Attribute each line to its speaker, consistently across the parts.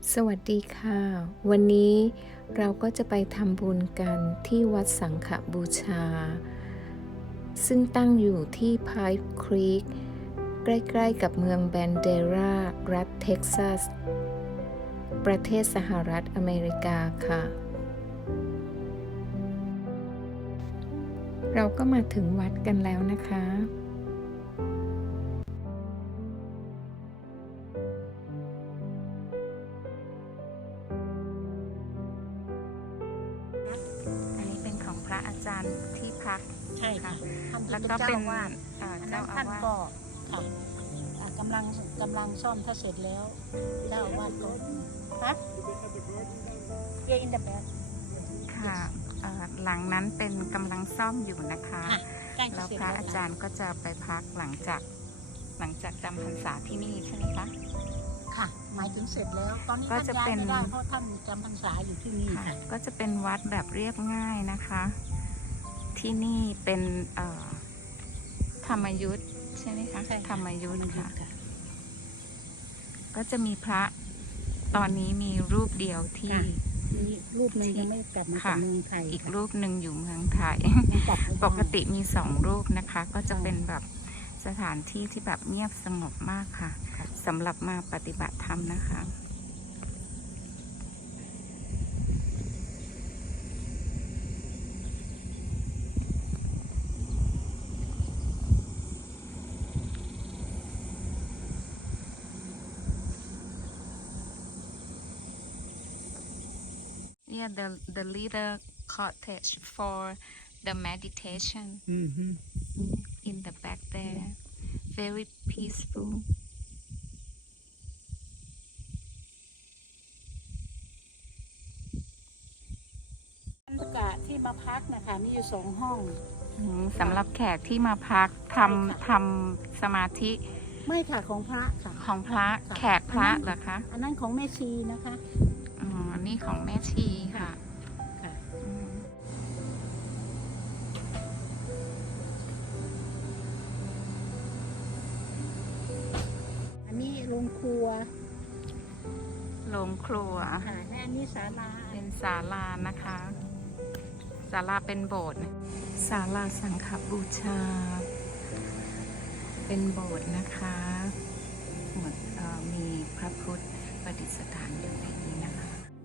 Speaker 1: สวัสดีค่ะ วันนี้เราก็จะไปทำบุญกันที่วัดสังฆบูชา ซึ่งตั้งอยู่ที่ไพร์ครีกใกล้ๆกับเมืองแบนเดรารัฐเท็กซัส ประเทศสหรัฐอเมริกาค่ะ เราก็มาถึงวัดกันแล้วนะคะ อันนี้เป็นของพระอาจารย์ที่พัก
Speaker 2: ใช่ค่ะท่าน
Speaker 1: แล้วก็เป็น
Speaker 2: เจ้าอาวาส
Speaker 1: เจ้าอา
Speaker 2: ท่าน
Speaker 1: วาส
Speaker 2: ก็ค่ะกำลังซ่อมถ้าเสร็จแล้วเจ้าอาวาสก็ครับเยอินเดอะแบก
Speaker 1: ค่ะหลังนั้นเป็นกำลังซ่อมอยู่นะคะ
Speaker 2: ใกล้จะ
Speaker 1: แล้ว
Speaker 2: เสร็จ
Speaker 1: พระอาจารย์ก็จะไปพักหลังจากจำพรรษาที่นี่ใช่ไหมคะ
Speaker 2: ค่ะ หมายถึงเสร็จแล้ว ตอนนี้
Speaker 1: ก็
Speaker 2: ท่าน
Speaker 1: จะ
Speaker 2: ย้าย
Speaker 1: เป็น
Speaker 2: ไม่ได้เพราะท่านจำพรรษาอยู่ที่นี่
Speaker 1: ค่ะ
Speaker 2: ค่ะ
Speaker 1: ก็จะเป็นวัดแบบเรียบง่ายนะคะ ที่นี่เป็นธรรมยุทธใช่ไหมคะ
Speaker 2: ใช่ค่ะ
Speaker 1: ธรรมยุทธค่ะ
Speaker 2: ค่ะ
Speaker 1: ก็จะมีพระตอนนี้มีรูปเดียวที่
Speaker 2: ค่ะ นี่รูปหนึงยังไม่กลับมาจาก
Speaker 1: ค่ะ
Speaker 2: เมืองไทย
Speaker 1: อีก
Speaker 2: ค่ะ
Speaker 1: รูปหนึ่งอยู่เมืองไทย
Speaker 2: ยังกลับไม่ได้
Speaker 1: ปกติมี2 รูปนะคะ ก็จะเป็นแบบสถานที่ที่แบบเงียบสงบมากค่ะ
Speaker 2: ค่ะ
Speaker 1: สำหรับมาปฏิบัติธรรมนะคะ Yeah, the little cottage for the meditation in the back there, very peaceful.
Speaker 2: บรรยากาศที่มาพักนะคะมีอยู่2 ห้อง
Speaker 1: สำหรับแขกที่มาพักท
Speaker 2: ใช่ค่ะ
Speaker 1: ำสมาธิ
Speaker 2: ไม่ค่ะของพระค่ะ
Speaker 1: ของพระ
Speaker 2: ค่ะ
Speaker 1: แขกพระเหรอคะ
Speaker 2: อันนั้นของแม่ชีนะคะ
Speaker 1: อ๋อ นี่ของแม่ชีค่ะ
Speaker 2: ค่ะ
Speaker 1: อืม
Speaker 2: อันนี้โรงครัว
Speaker 1: โรงครัว
Speaker 2: ค่ะและอันนี้ศาลา
Speaker 1: เป็นศาลานะคะ ศาลาเป็นโบสถ์ศาลาสังฆบูชา เป็นโบสถ์นะคะเหมือนมีพระพุทธประดิษฐานอยู่ในนี้นะคะ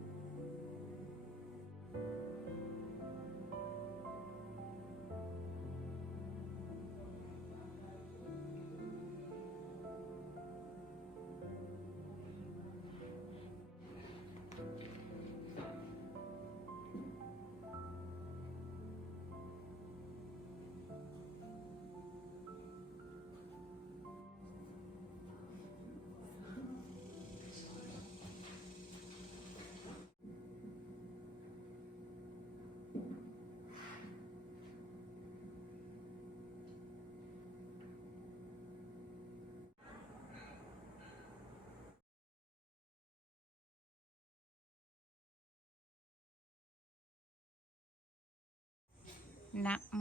Speaker 1: นะโม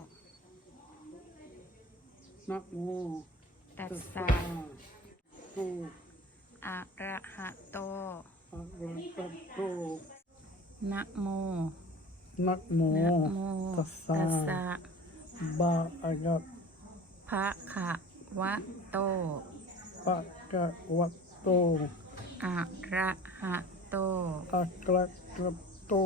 Speaker 2: นะโม
Speaker 1: ตัส
Speaker 2: ตัส
Speaker 1: สะ
Speaker 2: สะโต
Speaker 1: อะระหะโต
Speaker 2: อะระหะโต
Speaker 1: นะโม
Speaker 2: นะโม
Speaker 1: นะโม
Speaker 2: ตัสสะ
Speaker 1: ตัสสะ
Speaker 2: บะอะยะ
Speaker 1: ภะคะวะโต
Speaker 2: ปะกะวะโต
Speaker 1: อะระหะโต
Speaker 2: อะกะกะโต